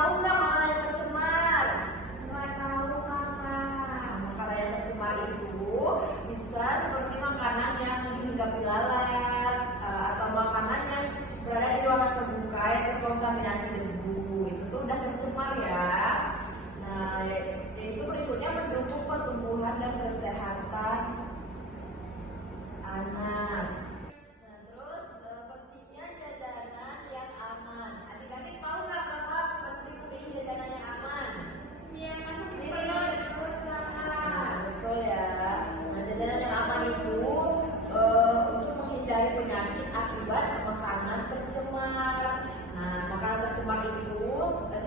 tahu nggak makanan yang tercemar? Nggak tahu kakak. Nah, makanan yang tercemar itu bisa seperti makanan yang dihinggapi lalat atau makanan yang berada di ruangan terbuka yang terkontaminasi debu. Itu tuh udah tercemar ya. Nah, itu berikutnya mendukung pertumbuhan dan kesehatan anak. Nah, terus pentingnya jajanan yang aman. Adik-adik tahu nggak kenapa penting memilih jajanan yang aman? Biar perut kakak. Nah, betul ya. Nah, jajanan yang aman itu untuk menghindari penyakit akibat makanan tercemar. Nah, makanan tercemar itu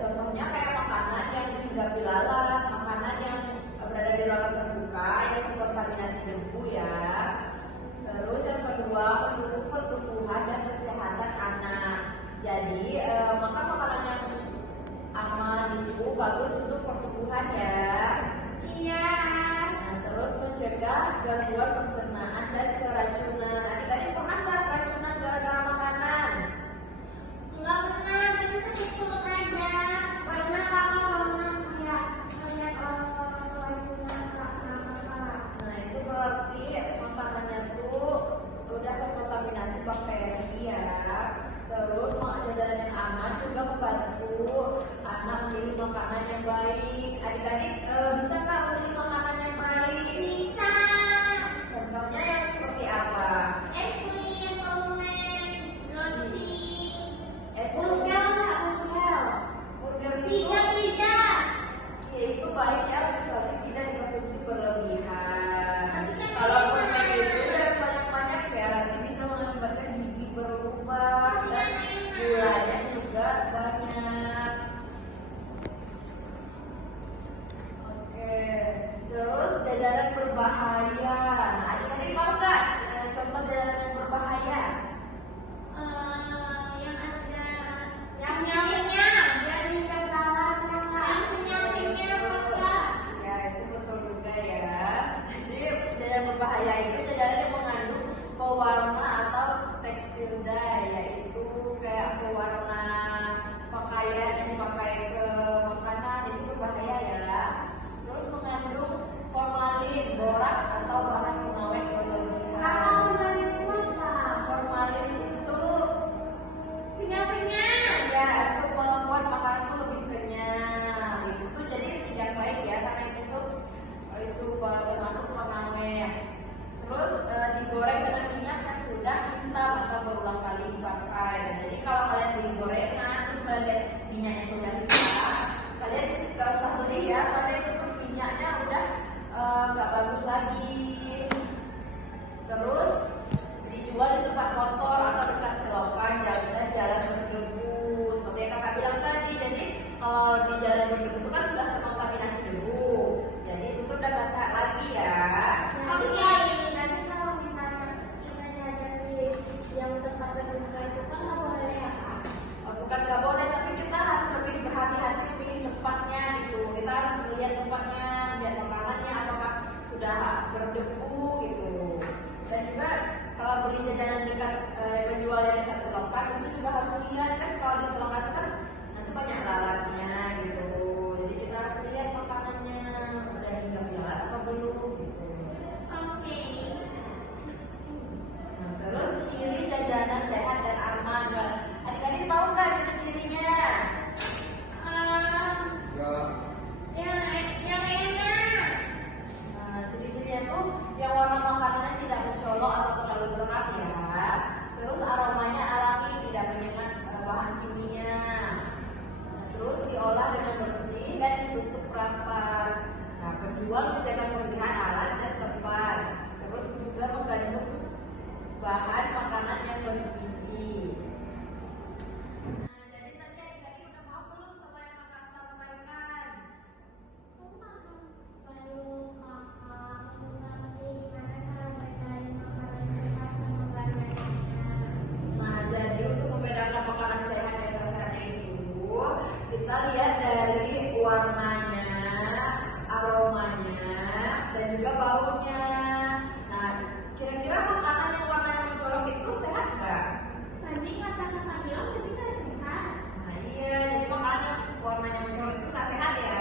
contohnya kayak makanan yang dihinggapi lalat, makanan yang berada di ruangan terbuka yang terkontaminasi debu ya. Terus yang kedua, mendukung pertumbuhan dan kesehatan anak. Jadi makan makanan yang aman itu bagus untuk pertumbuhan ya. Iya. Nah, terus mencegah gangguan pencernaan dan keracunan. Adik-adik pernah nggak keracunan gara-gara makanan? Nggak pernah, tapi suka aja. Karena kakak pernah lihat orang-orang keracunan kakak. Nah, itu berarti makanannya tuh udah terkontaminasi bakteri ya. Terus jajanan yang aman juga membantu anak memilih makanan yang baik. Adik-adik bisa nggak memilih makanan yang baik? Bisa. Contohnya yang seperti apa? Es krim, permen, roti. Es Burger nggak burger? burger Pizza, pizza. ya itu baik ya, kecuali tidak dikonsumsi berlebihan. Tapi kan Kalau enak. permen itu udah banyak-banyak ya, nanti bisa mengakibatkan gigi berlubang dan gulanya juga banyak. Oke, terus jajanan berbahaya. Nah, adik-adik tahu nggak contoh jajanan yang berbahaya? Yang ada yang kenyang, dari lalat yang kenyang kakak. Ya, itu betul juga ya. Jadi jajanan berbahaya itu jajanan yang mengandung pewarna atau tekstil dye, yaitu kayak pewarna pakaian yang dipakai ke makanan, itu berbahaya ya. Terus mengandung formalin, borak atau bahan pengawet berlebihan. Kakak udah lihat nggak? Formalin itu Kenyang-kenyang. ya itu membuat makanan itu lebih kenyang. Itu tuh jadi tidak baik ya, karena itu termasuk pengawet. Terus digoreng dengan minyak yang sudah hitam atau berulang kali dipakai. Dan jadi kalau kalian beli gorengan terus kalian lihat minyaknya sudah hitam, kalian nggak usah beli ya, soalnya itu tuh minyaknya udah nggak bagus lagi. Terus dijual di tempat kotor atau dekat selokan dan jalan berdebu, seperti yang kakak bilang tadi. Jadi kalau di jalan berdebu itu kan sudah terkontaminasi debu, jadi itu tuh udah nggak sehat lagi ya. Oke, nanti kalau misalnya kita jajan di yang tempat terbuka itu kan nggak boleh ya kak? Bukan nggak boleh, tapi kita harus lebih berhati-hati memilih tempatnya gitu. Kita harus melihat tempatnya, lihat makanannya apakah sudah berdebu gitu. Dan juga kalau beli jajanan dekat penjual yang dekat selokan itu juga harus lihat kan, kalau di selokan kan nanti banyak lalatnya gitu. Jadi kita harus lihat makanannya udah hingga lalat apa belum gitu. Oke. Nah, terus ciri jajanan sehat dan aman. Nah, adik-adik tahu nggak ciri-cirinya? Yang enak. Nah, ciri-cirinya tuh yang warna makanannya tidak mencolok atau terlalu terang ya. Terus aromanya alami, tidak menyengat bahan kimia. Nah, terus diolah dengan bersih dan ditutup rapat. Nah, penjual menjaga kebersihan alat dan tempat. Terus juga mengandung bahan makanan yang bergizi. Nah, jadi tadi adik-adik udah paham belum sama yang kakak sampaikan? Baru kakak mengerti gimana cara bedain makanan sehat sama banyak. Nah, jadi untuk membedakan makanan sehat dan gak sehatnya itu, kita lihat dari warnanya, aromanya, dan juga baunya. Nah, kira-kira makanan yang warnanya mencolok itu sehat nggak? Tadi kata kakak bilang tadi nggak sehat. Nah, iya, jadi makanan yang warnanya mencolok itu nggak sehat ya.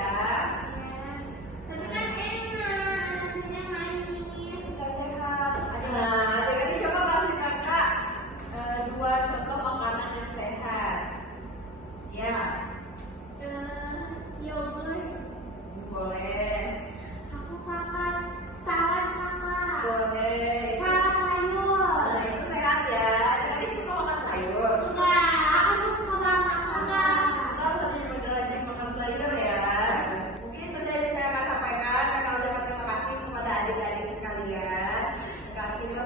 Tapi kan enak, maksudnya manis, gak sehat. Nah, jadi coba kasih kakak dua contoh makanan yang sehat. Ya, Yogurt. boleh. Aku kakak, salad kakak. Boleh. Salad sayur. Nah, itu sehat ya. Jadi suka makan sayur. Enggak, aku suka banget enggak. Kita bener-bener aja makan sayur ya. Mungkin itu jadi saya akan sampaikan. Kakak ucapkan terima kasih kepada adik-adik sekalian. Kak Kita